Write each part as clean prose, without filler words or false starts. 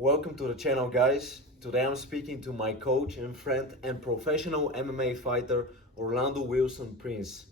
Welcome to the channel, guys. Today I'm speaking to my coach and friend and professional MMA fighter, Orlando Wilson Prins.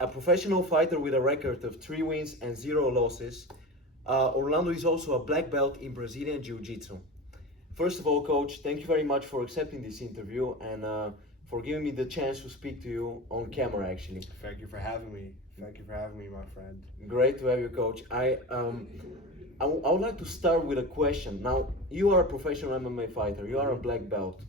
A professional fighter with a record of 3 wins and 0 losses. Orlando is also a black belt in Brazilian Jiu-Jitsu. First of all, coach, thank you very much for accepting this interview and for giving me the chance to speak to you on camera, actually. Thank you for having me. Thank you for having me, my friend. Great to have you, coach. I would like to start with a question. Now, you are a professional MMA fighter. You are a black belt.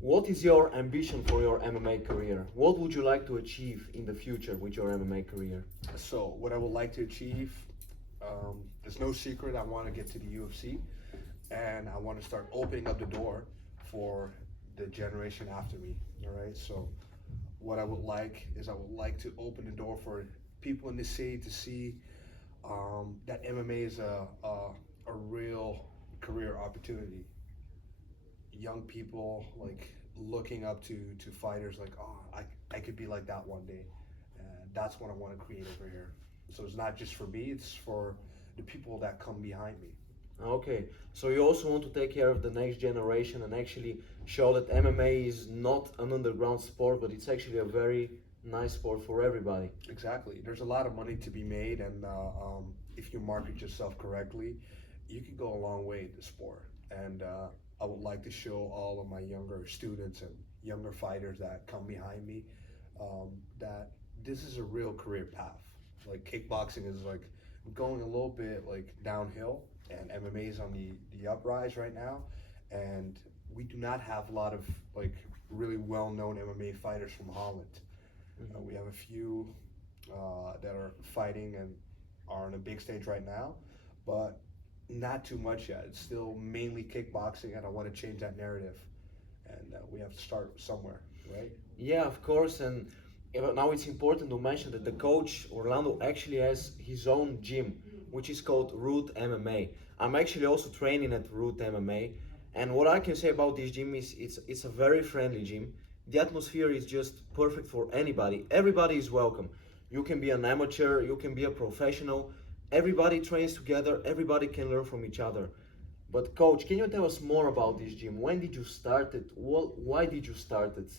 What is your ambition for your MMA career? What would you like to achieve in the future with your MMA career? So, what I would like to achieve, there's no secret. I want to get to the UFC, and I want to start opening up the door for the generation after me. All right. So, what I would like is I would like to open the door for people in the city to see that MMA is a real career opportunity. Young people like looking up to fighters like, oh, I could be like that one day. And that's what I want to create over here. So it's not just for me, it's for the people that come behind me. Okay, so you also want to take care of the next generation and actually show that MMA is not an underground sport, but it's actually a very nice sport for everybody. Exactly. There's a lot of money to be made, and if you market yourself correctly, you can go a long way in the sport. And I would like to show all of my younger students and younger fighters that come behind me that this is a real career path. Like kickboxing is like going a little bit like downhill, and MMA is on the uprise right now. And we do not have a lot of like really well-known MMA fighters from Holland. We have a few that are fighting and are on a big stage right now, but not too much yet. It's still mainly kickboxing, and I want to change that narrative. And we have to start somewhere, right? Yeah, of course. And now it's important to mention that the coach Orlando actually has his own gym, which is called Root MMA. I'm actually also training at Root MMA, and what I can say about this gym is it's a very friendly gym. The atmosphere is just perfect for anybody. Everybody is welcome. You can be an amateur, you can be a professional. Everybody trains together. Everybody can learn from each other. But coach, can you tell us more about this gym? When did you start it? Why did you start it?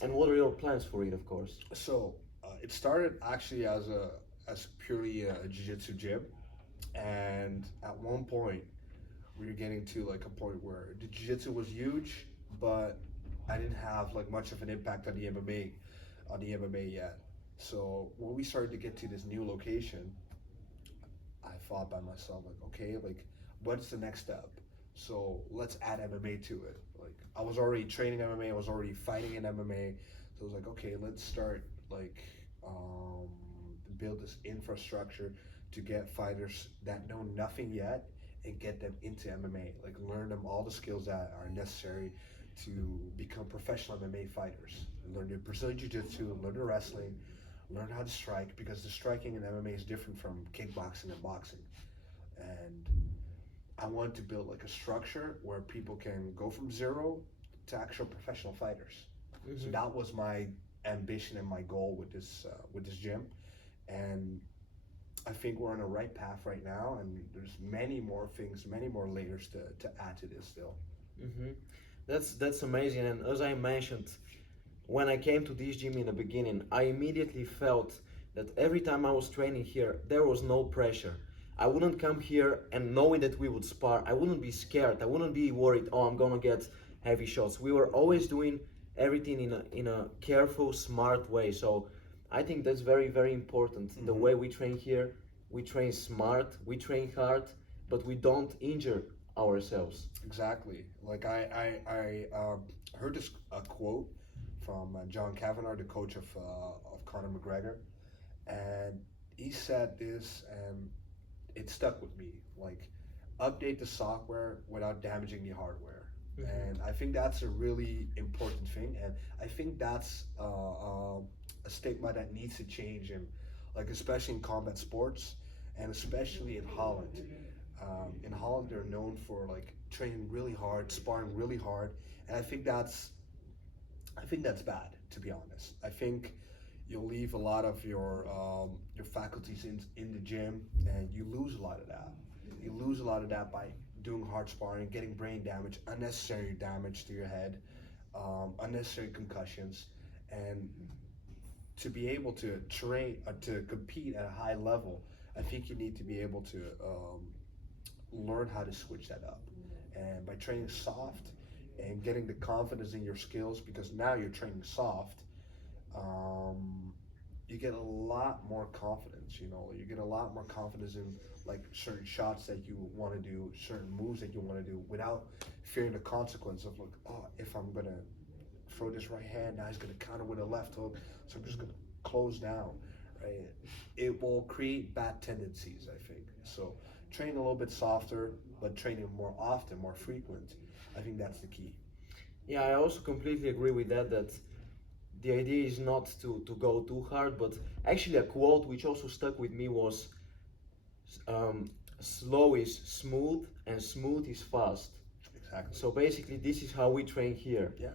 And what are your plans for it, of course? So it started actually as purely a jiu-jitsu gym, and at one point we were getting to like a point where the jiu-jitsu was huge, but I didn't have like much of an impact on the MMA yet. So when we started to get to this new location, I thought by myself like, okay, like what's the next step? So let's add MMA to it. Like I was already training MMA, I was already fighting in MMA, so I was like, okay, let's start like build this infrastructure to get fighters that know nothing yet and get them into MMA. Like learn them all the skills that are necessary to become professional MMA fighters. Learn the Brazilian Jiu-Jitsu, learn the wrestling, learn how to strike, because the striking in MMA is different from kickboxing and boxing. And I wanted to build like a structure where people can go from zero to actual professional fighters. So that was my ambition and my goal with this gym. And I think we're on the right path right now, and there's many more things, many more layers to add to this still. hmm That's amazing. And as I mentioned, when I came to this gym in the beginning, I immediately felt that every time I was training here, there was no pressure. I wouldn't come here and knowing that we would spar, I wouldn't be scared. I wouldn't be worried, oh, I'm gonna get heavy shots. We were always doing everything in a careful, smart way. So I think that's very, very important. The way we train here, we train smart, we train hard, but we don't injure ourselves. Exactly. Like I heard this quote from John Kavanagh, the coach of Conor McGregor, and he said this, and it stuck with me. Like, update the software without damaging the hardware. And I think that's a really important thing, and I think that's a stigma that needs to change, and like especially in combat sports, and especially in Holland. In Holland, they're known for like training really hard, sparring really hard, and I think that's bad, to be honest. I think you'll leave a lot of your faculties in the gym, and you lose a lot of that. You lose a lot of that by doing hard sparring, getting brain damage, unnecessary damage to your head, unnecessary concussions, and to be able to train to compete at a high level, I think you need to be able to learn how to switch that up. And by training soft and getting the confidence in your skills, because now you're training soft, um, you get a lot more confidence. You know, you get a lot more confidence in like certain shots that you want to do, certain moves that you want to do, without fearing the consequence of like, oh, if I'm gonna throw this right hand, now he's gonna counter with a left hook, so I'm just gonna close down, right? It will create bad tendencies, I think. So training a little bit softer, but training more often, more frequent, I think that's the key. Yeah, I also completely agree with that. That the idea is not to go too hard, but actually a quote which also stuck with me was, "Slow is smooth and smooth is fast." Exactly. So basically, this is how we train here. Yeah.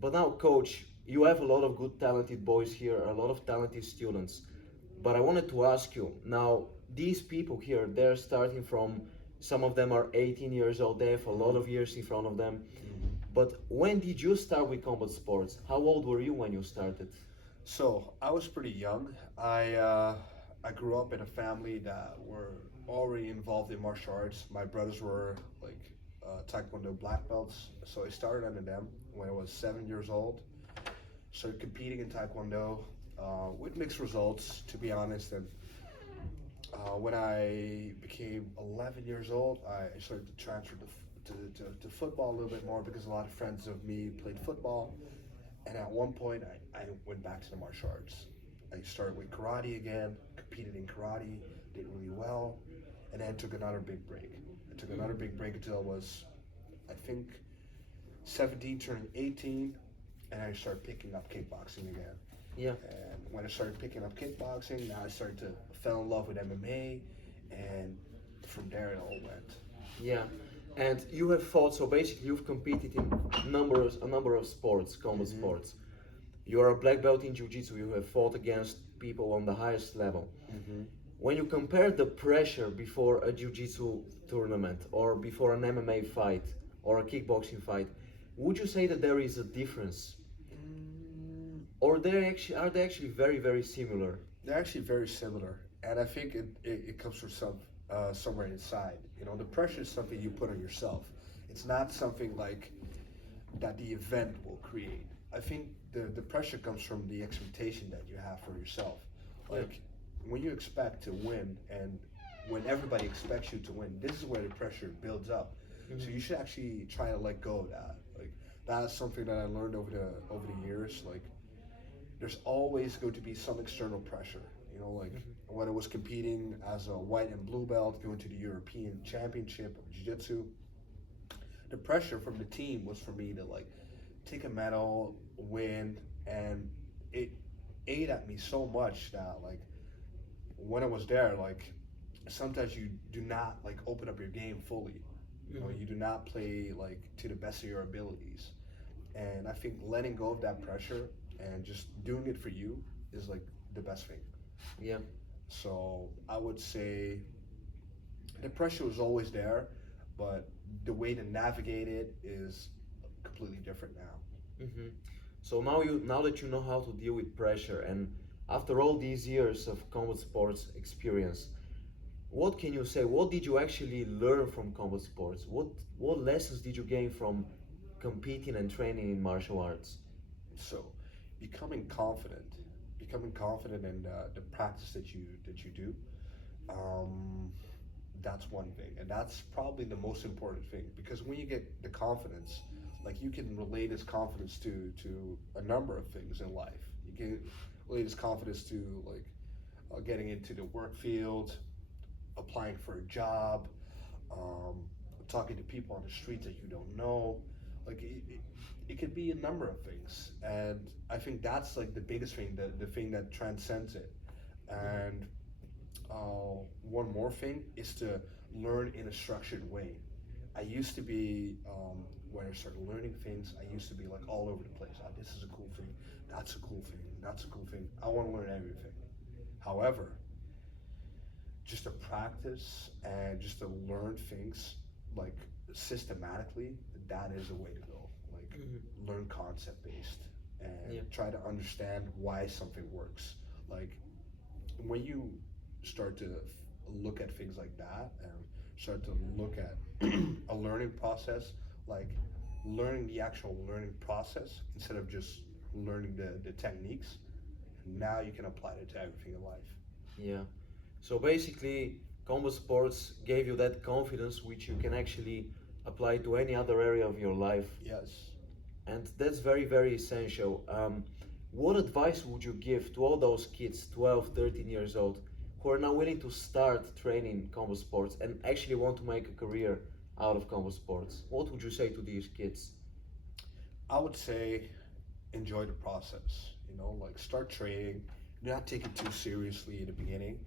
But now, coach, you have a lot of good, talented boys here, a lot of talented students. But I wanted to ask you now, these people here, they're starting from, some of them are 18 years old, they have a lot of years in front of them. But when did you start with combat sports? How old were you when you started? So I was pretty young. I grew up in a family that were already involved in martial arts. My brothers were like Taekwondo black belts, so I started under them when I was 7 years old. Started competing in Taekwondo with mixed results, to be honest. And when I became 11 years old, I started to transfer to football a little bit more because a lot of friends of me played football. And at one point, I went back to the martial arts. I started with karate again, competed in karate, did really well, and then took another big break. I took another big break until I was, I think, 17, turning 18, and I started picking up kickboxing again. Yeah. And when I started picking up kickboxing, now I started to fell in love with MMA, and from there it all went. Yeah, and you have fought. So basically, you've competed in a number of sports, combat sports. You are a black belt in Jiu-Jitsu. You have fought against people on the highest level. Mm-hmm. When you compare the pressure before a Jiu-Jitsu tournament or before an MMA fight or a kickboxing fight, would you say that there is a difference, or are they actually very very similar? They're actually very similar, and I think it comes from somewhere inside. You know, the pressure is something you put on yourself. It's not something like that the event will create. I think the pressure comes from the expectation that you have for yourself. Like when you expect to win, and when everybody expects you to win, this is where the pressure builds up. So you should actually try to let go of that. Like that's something that I learned over the years. Like there's always going to be some external pressure. You know, like when I was competing as a white and blue belt, going to the European Championship of Jiu-Jitsu, the pressure from the team was for me to like take a medal, win, and it ate at me so much that like when I was there, like sometimes you do not like open up your game fully. You know, you do not play like to the best of your abilities. And I think letting go of that pressure and just doing it for you is like the best thing. Yeah. So I would say the pressure was always there, but the way to navigate it is completely different now. hmm So now that you know how to deal with pressure, and after all these years of combat sports experience, what can you say? What did you actually learn from combat sports? What lessons did you gain from competing and training in martial arts? So becoming confident, becoming confident in the practice that you do. Um, that's one thing, and that's probably the most important thing, because when you get the confidence, like you can relate this confidence to a number of things in life. You can relate this confidence to like getting into the work field, applying for a job, um, talking to people on the streets that you don't know. Like it could be a number of things, and I think that's like the biggest thing, the thing that transcends it. And one more thing is to learn in a structured way. I used to be, when I started learning things, I used to be like all over the place. This is a cool thing, that's a cool thing, that's a cool thing. I want to learn everything. However, just to practice and just to learn things like systematically, that is the way to go. Like learn concept based and Yeah. try to understand why something works. Like when you start to look at things like that and start to look at a learning process, like learning the actual learning process instead of just learning the techniques, now you can apply it to everything in life. Yeah. So basically, combat sports gave you that confidence which you can actually apply to any other area of your life. Yes. And that's very, very essential. What advice would you give to all those kids, 12, 13 years old, who are now willing to start training combat sports and actually want to make a career out of combat sports? What would you say to these kids? I would say enjoy the process. You know, like start training. Do not take it too seriously in the beginning.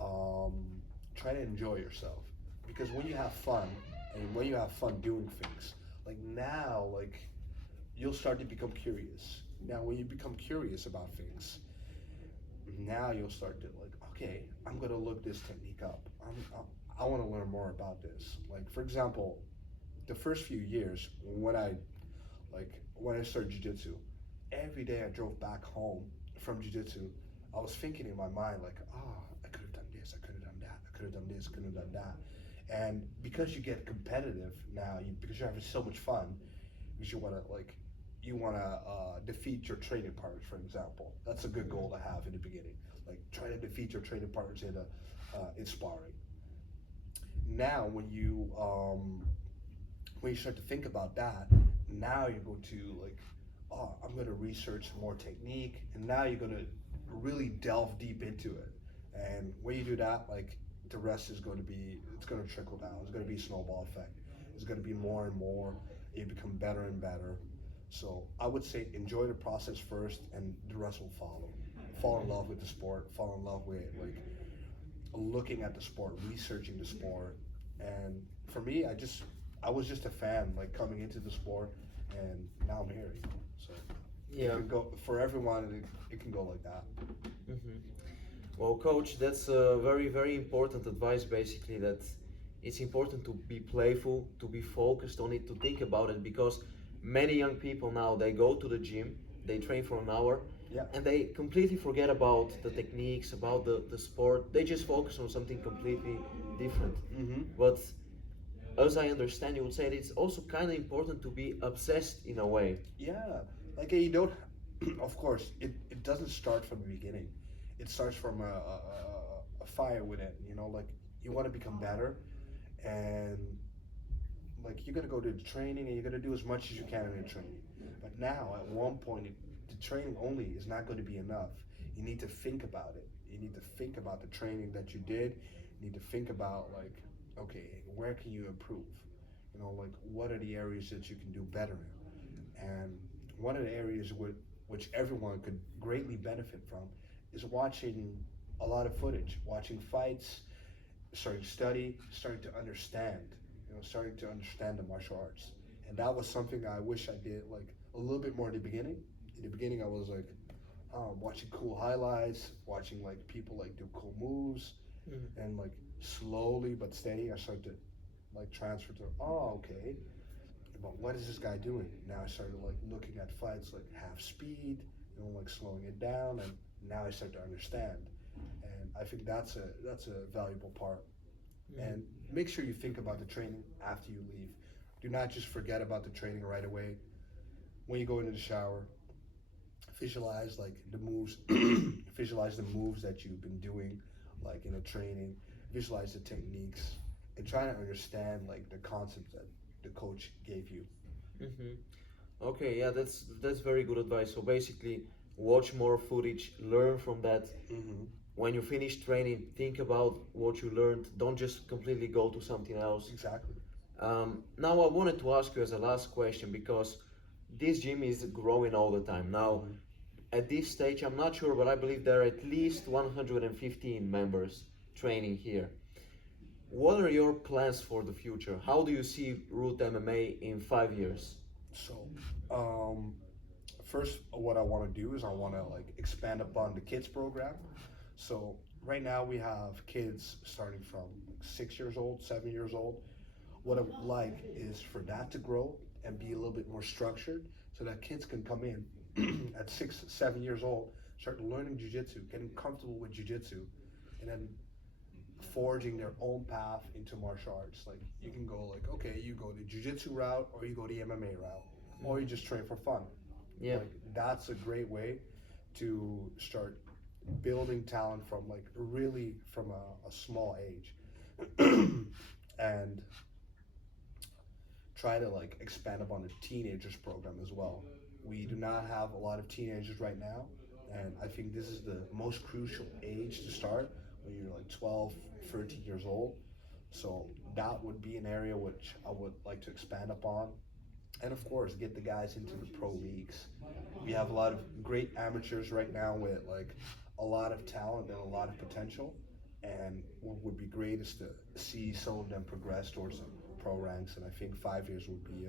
Um, Try to enjoy yourself because when you have fun and when you have fun doing things, like now, like you'll start to become curious. Now, when you become curious about things, now you'll start to like, okay, I'm gonna look this technique up. I want to learn more about this. Like for example, the first few years when I started jiu-jitsu, every day I drove back home from jiu-jitsu, I was thinking in my mind like, oh, I could have done this, I could have done that, I could have done this, could have done that. And because you get competitive now, because you're having so much fun, because you want to defeat your training partners, for example. That's a good goal to have in the beginning. Like try to defeat your training partners in sparring. Now, when you start to think about that, now you're going to like, oh, I'm going to research more technique, and now you're going to really delve deep into it. And when you do that, like the rest is going to be, it's going to trickle down. It's going to be a snowball effect. It's going to be more and more. You become better and better. So I would say enjoy the process first, and the rest will follow. Fall in love with the sport. Fall in love with like looking at the sport, researching the sport. And for me, I was just a fan, like coming into the sport, and now I'm here. So it Yeah. can go for everyone. It can go like that. hmm Well, coach, that's a very, very important advice basically that it's important to be playful, to be focused on it, to think about it because many young people now they go to the gym, they train for an hour Yeah. and they completely forget about the techniques, about the sport. They just focus on something completely different. Mm-hmm. But as I understand, you would say that it's also kind of important to be obsessed in a way. Yeah, like you don't. Of course, it doesn't start from the beginning. It starts from a fire with it. You know, like you want to become better, and like you're gonna go to the training and you're gonna do as much as you can in the training. But now, at one point, the training only is not going to be enough. You need to think about it. You need to think about the training that you did. You need to think about like, okay, where can you improve? You know, like what are the areas that you can do better in? And one of the areas which everyone could greatly benefit from is watching a lot of footage, watching fights, starting to study, starting to understand, starting to understand the martial arts. And that was something I wish I did like a little bit more in the beginning. In the beginning, I was like watching cool highlights, watching like people like do cool moves, Mhm. and like slowly but steady, I started to like transfer to, oh, okay, but what is this guy doing? Now I started like looking at fights like half speed, like slowing it down, and now I start to understand. And I think that's a valuable part. Mhm. And make sure you think about the training after you leave. Do not just forget about the training right away. When you go into the shower, visualize like the moves, visualize the moves that you've been doing, like in a training. Visualize the techniques, and try to understand like the concepts that the coach gave you. Mhm. Okay, yeah, that's very good advice. So basically, watch more footage, learn from that. Mm-hmm. When you finish training, think about what you learned. Don't just completely go to something else. Exactly. Now, I wanted to ask you as a last question because this gym is growing all the time. Now, Mm-hmm. at this stage, I'm not sure, but I believe there are at least 115 members training here. What are your plans for the future? How do you see Root MMA in 5 years? So, um, first, what I want to do is I want to like expand upon the kids program. So right now we have kids starting from 6 years old, 7 years old. what I would like is for that to grow and be a little bit more structured so that kids can come in at 6, 7 years old, start learning jiu-jitsu, getting comfortable with jiu-jitsu, and then forging their own path into martial arts. Like you can go like, okay, you go the jiu-jitsu route or you go the MMA route, or you just train for fun. Yeah. Like that's a great way to start building talent from like really from a small age. And try to like expand upon the teenagers program as well. We do not have a lot of teenagers right now, and I think this is the most crucial age to start when you're like 12, 13 years old. So that would be an area which I would like to expand upon. And of course, get the guys into the pro leagues. We have a lot of great amateurs right now with like a lot of talent and a lot of potential. And what would be great is to see some of them progress towards the pro ranks. And I think 5 years would be,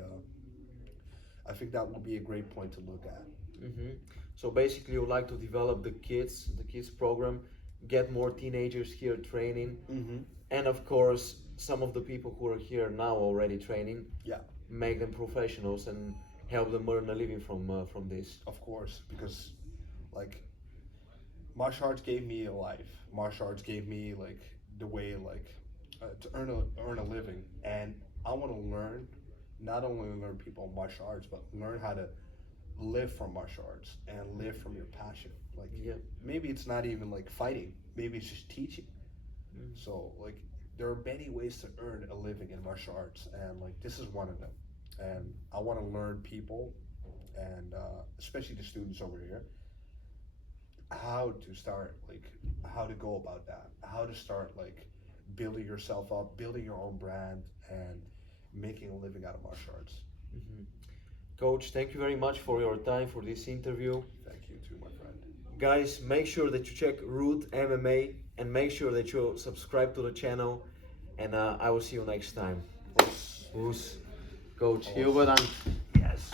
I think that would be a great point to look at. Mm-hmm. So basically, you would like to develop the kids program, get more teenagers here training, Mm-hmm. and of course, some of the people who are here now already training, Yeah, make them professionals and help them earn a living from this. of course, because like martial arts gave me a life. Martial arts gave me like the way like to earn a living, and I want to learn, not only learn people martial arts, but learn how to live from martial arts and live from your passion. Like Yeah. maybe it's not even like fighting, maybe it's just teaching. Mm. So like there are many ways to earn a living in martial arts, and like this is one of them. And I want to learn people, and especially the students over here, how to start, like how to go about that, how to start like building yourself up, building your own brand, and making a living out of martial arts. Mhm. Coach, thank you very much for your time for this interview. Thank you too, my friend. Guys, make sure that you check Root MMA and make sure that you subscribe to the channel. And I will see you next time. Peace. Who's Coach? Heel bedankt.